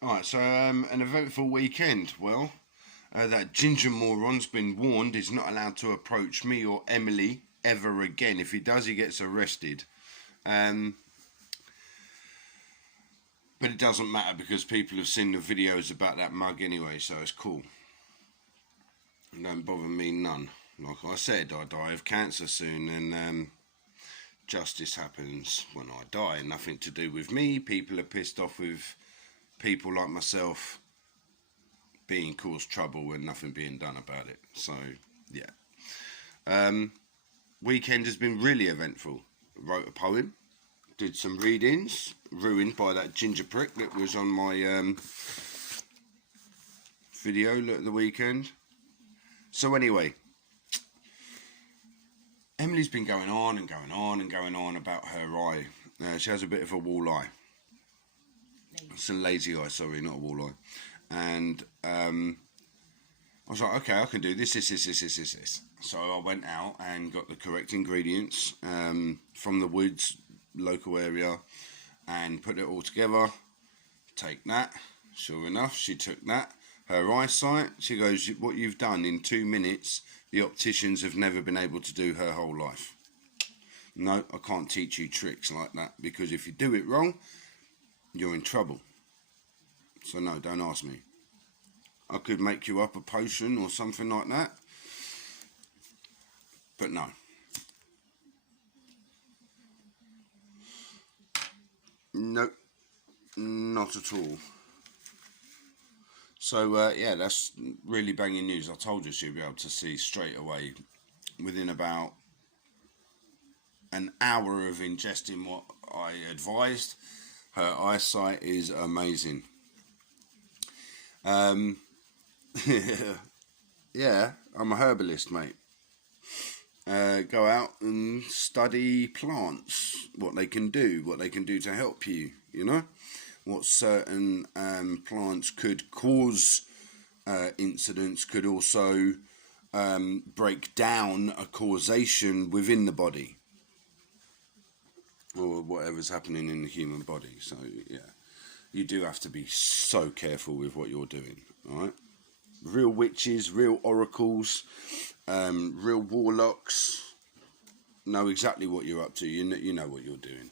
Alright, so an eventful weekend. Well, that ginger moron's been warned he's not allowed to approach me or Emily ever again. If he does, he gets arrested. Um, but it doesn't matter because people have seen the videos about that mug anyway, so it's cool. It don't bother me none. Like I said, I die of cancer soon, and justice happens when I die. Nothing to do with me. People are pissed off with people like myself being caused trouble and nothing being done about it. So, yeah. Weekend has been really eventful. Wrote a poem, did some readings, ruined by that ginger prick that was on my video at the weekend. So anyway, Emily's been going on and going on and going on about her eye. She has a bit of a wall eye. It's a lazy eye, sorry, not a wall eye. And I was like, okay, I can do this. So I went out and got the correct ingredients from the woods, local area, and put it all together. Take that. Sure enough, she took that. Her eyesight, she goes, what you've done in 2 minutes, the opticians have never been able to do her whole life. No, I can't teach you tricks like that, because if you do it wrong, you're in trouble. So no, don't ask me. I could make you up a potion or something like that, but no. Nope, not at all. So yeah, that's really banging news. I told you she'll be able to see straight away within about an hour of ingesting what I advised. Her eyesight is amazing. Yeah, I'm a herbalist, mate. Go out and study plants, what they can do to help you, you know? What certain plants could cause incidents, could also break down a causation within the body, or whatever's happening in the human body. So, yeah, you do have to be so careful with what you're doing, alright? Real witches, real oracles, real warlocks know exactly what you're up to. You know what you're doing.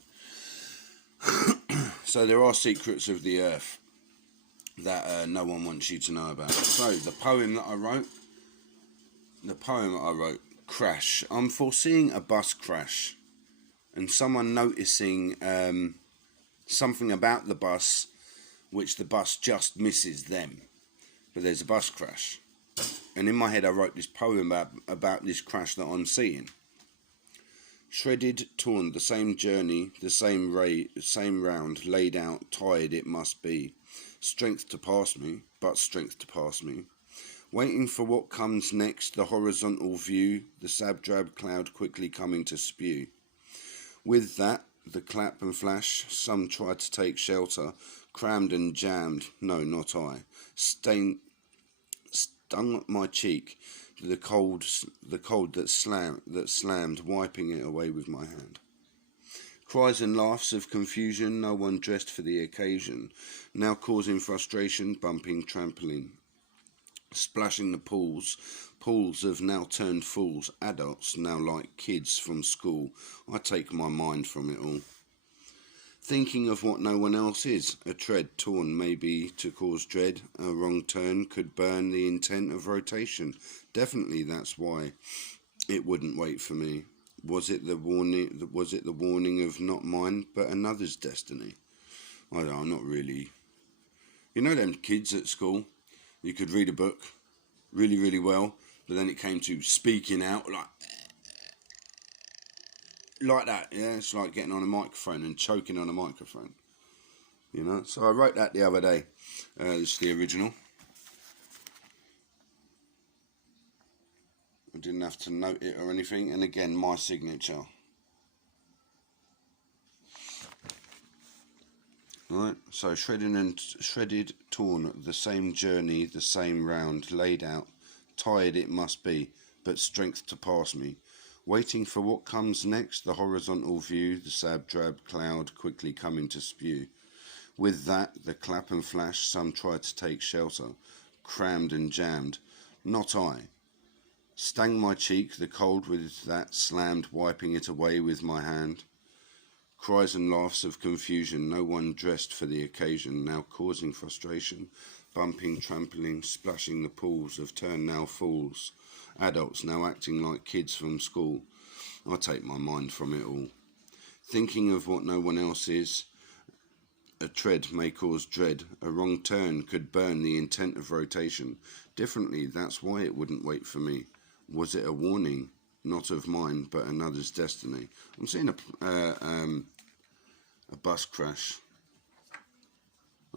So there are secrets of the earth that no one wants you to know about. So the poem that I wrote, Crash. I'm foreseeing a bus crash and someone noticing something about the bus which the bus just misses them. But there's a bus crash. And in my head I wrote this poem about this crash that I'm seeing. Shredded, torn, the same journey, the same round, laid out, tired it must be. Strength to pass me, but strength to pass me. Waiting for what comes next, the horizontal view, the sab-drab cloud quickly coming to spew. With that, the clap and flash, some tried to take shelter, crammed and jammed, no, not I. Stung my cheek, the cold that slammed, wiping it away with my hand. Cries and laughs of confusion, no one dressed for the occasion, now causing frustration, bumping, trampling, splashing the pools of now turned fools, adults now like kids from school. I take my mind from it all. Thinking of what no one else is, a tread torn maybe to cause dread, a wrong turn could burn the intent of rotation. Definitely that's why it wouldn't wait for me. Was it the warning of not mine but another's destiny? I don't know, I'm not really. You know them kids at school, you could read a book really, really well, but then it came to speaking out like that, yeah, it's like getting on a microphone and choking on a microphone, you know. So I wrote that the other day. This is the original. I didn't have to note it or anything, and again, my signature. Right, so shredded, torn, the same journey, the same round, laid out, tired it must be, but strength to pass me. Waiting for what comes next, the horizontal view, the sab-drab cloud quickly coming to spew. With that, the clap and flash, some tried to take shelter, crammed and jammed. Not I. Stang my cheek, the cold with that slammed, wiping it away with my hand. Cries and laughs of confusion, no one dressed for the occasion, now causing frustration, bumping, trampling, splashing the pools of turn now fools, adults now acting like kids from school. I take my mind from it all. Thinking of what no one else is, a tread may cause dread, a wrong turn could burn the intent of rotation. Differently, that's why it wouldn't wait for me. Was it a warning? Not of mine, but another's destiny. I'm seeing a bus crash.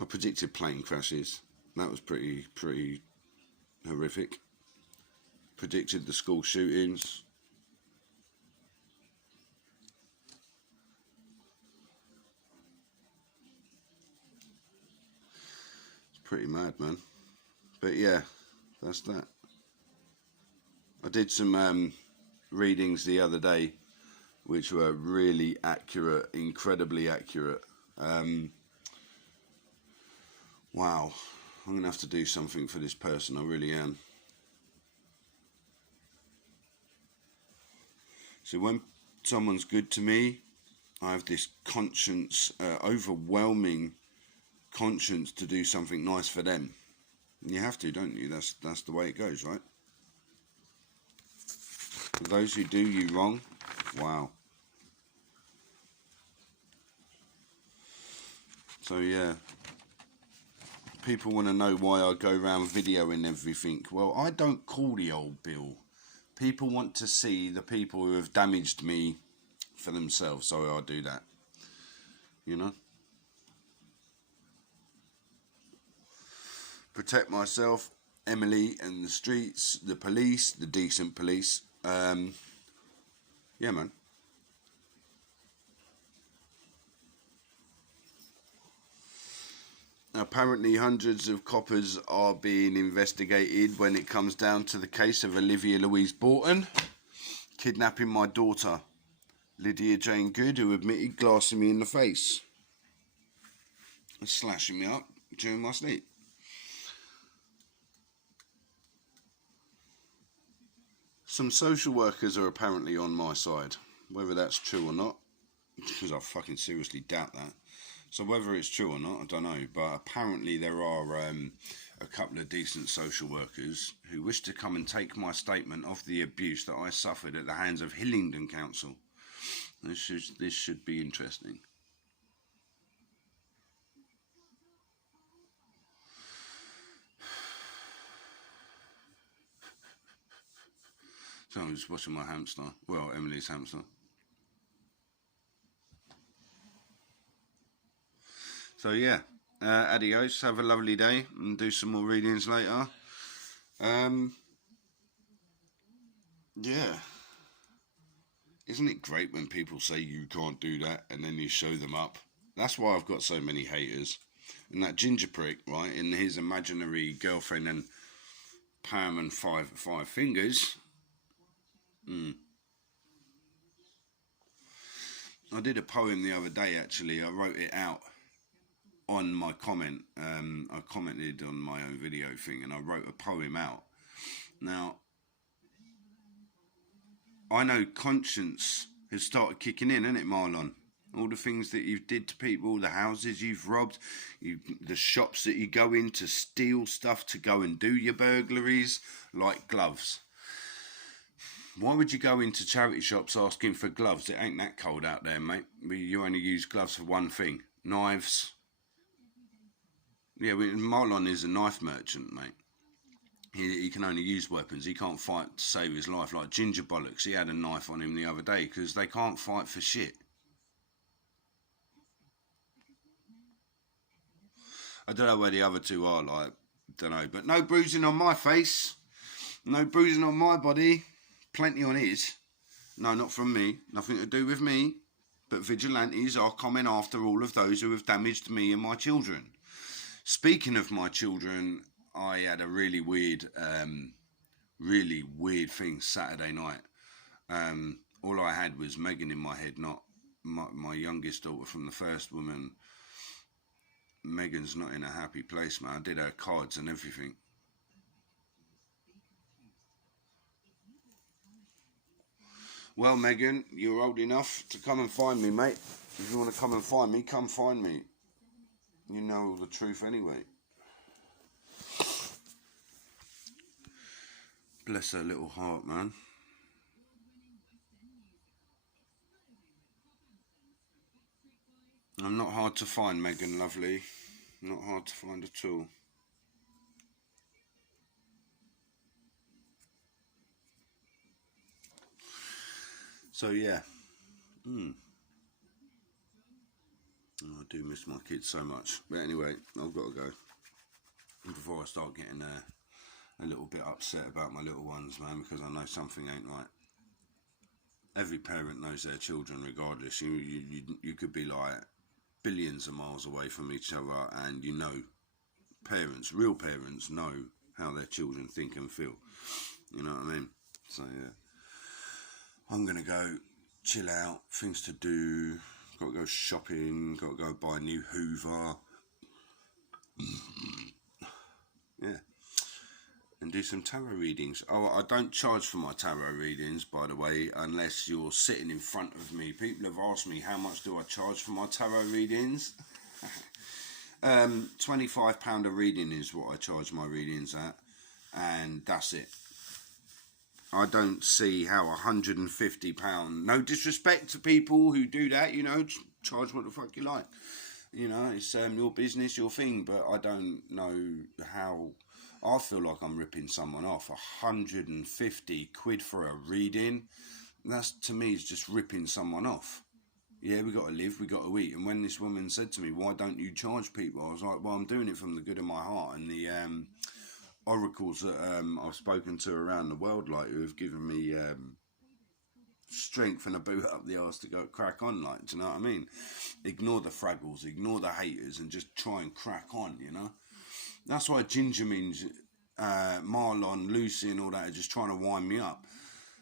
I predicted plane crashes. That was pretty horrific. Predicted the school shootings. It's pretty mad, man. But yeah, that's that. I did some readings the other day, which were really accurate, incredibly accurate. Wow, I'm going to have to do something for this person, I really am. So when someone's good to me, I have this conscience, overwhelming conscience to do something nice for them. And you have to, don't you? That's the way it goes, right? For those who do you wrong, wow. So yeah, people want to know why I go around videoing everything. Well, I don't call the old bill. People want to see the people who have damaged me for themselves, so I do that. You know? Protect myself, Emily, and the streets, the police, the decent police. Yeah, man. Apparently hundreds of coppers are being investigated when it comes down to the case of Olivia Louise Borton kidnapping my daughter, Lydia Jane Good, who admitted glassing me in the face and slashing me up during my sleep. Some social workers are apparently on my side. Whether that's true or not, because I fucking seriously doubt that. So whether it's true or not, I don't know. But apparently there are a couple of decent social workers who wish to come and take my statement of the abuse that I suffered at the hands of Hillingdon Council. This should be interesting. So I'm just watching my hamster. Well, Emily's hamster. So yeah, adios. Have a lovely day and do some more readings later. Yeah. Isn't it great when people say you can't do that and then you show them up? That's why I've got so many haters. And that ginger prick, right, in his imaginary girlfriend and Pam and five fingers. I did a poem the other day, actually. I wrote it out on my comment. I commented on my own video thing and I wrote a poem out. Now, I know conscience has started kicking in, hasn't it, Marlon? All the things that you did to people, the houses you've robbed, the shops that you go in to steal stuff to go and do your burglaries, like gloves. Why would you go into charity shops asking for gloves? It ain't that cold out there, mate. You only use gloves for one thing. Knives. Yeah, Marlon is a knife merchant, mate. He can only use weapons. He can't fight to save his life. Like Ginger Bollocks, he had a knife on him the other day because they can't fight for shit. I don't know where the other two are, like, don't know. But no bruising on my face. No bruising on my body. Plenty on his. No, not from me. Nothing to do with me. But vigilantes are coming after all of those who have damaged me and my children. Speaking of my children, I had a really weird thing Saturday night. All I had was Megan in my head, not my youngest daughter from the first woman. Megan's not in a happy place, man. I did her cards and everything. Well, Megan, you're old enough to come and find me, mate. If you want to come and find me, come find me. You know all the truth anyway. Bless her little heart, man. I'm not hard to find, Megan, lovely. Not hard to find at all. So, yeah. Oh, I do miss my kids so much. But anyway, I've got to go. Before I start getting a little bit upset about my little ones, man, because I know something ain't right. Every parent knows their children regardless. You could be like billions of miles away from each other, and you know, parents, real parents, know how their children think and feel. You know what I mean? So yeah, I'm gonna go chill out, things to do. Got to go shopping. Got to go buy a new Hoover. Yeah, and do some tarot readings. Oh, I don't charge for my tarot readings, by the way, unless you're sitting in front of me. People have asked me how much do I charge for my tarot readings. £25 a reading is what I charge my readings at, and that's it. I don't see how £150. No disrespect to people who do that, you know, charge what the fuck you like. You know, it's your business, your thing, but I don't know how. I feel like I'm ripping someone off. £150 for a reading. That's, to me, is just ripping someone off. Yeah, we got to live, we got to eat. And when this woman said to me, "Why don't you charge people?" I was like, "Well, I'm doing it from the good of my heart." And the oracles that I've spoken to around the world, like, who have given me strength and a boot up the arse to go crack on, like, do you know what I mean? Ignore the fraggles, ignore the haters, and just try and crack on, you know? That's why Ginger Minge, Marlon, Lucy and all that are just trying to wind me up.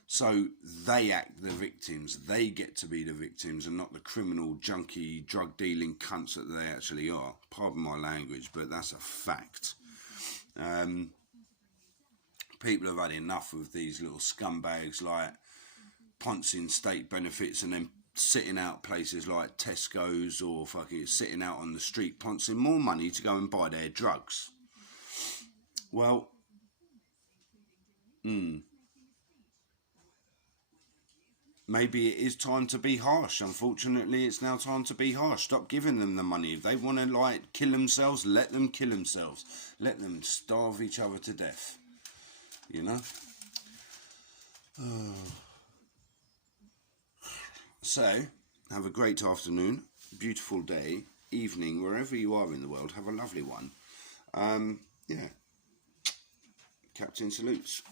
So they act the victims. They get to be the victims and not the criminal, junkie, drug-dealing cunts that they actually are. Pardon my language, but that's a fact. People have had enough of these little scumbags like poncing state benefits and then sitting out places like Tesco's or fucking sitting out on the street poncing more money to go and buy their drugs. Well, maybe it is time to be harsh. Unfortunately, it's now time to be harsh. Stop giving them the money. If they want to, like, kill themselves, let them kill themselves. Let them starve each other to death. You know? So, have a great afternoon, beautiful day, evening, wherever you are in the world. Have a lovely one. Yeah. Captain salutes.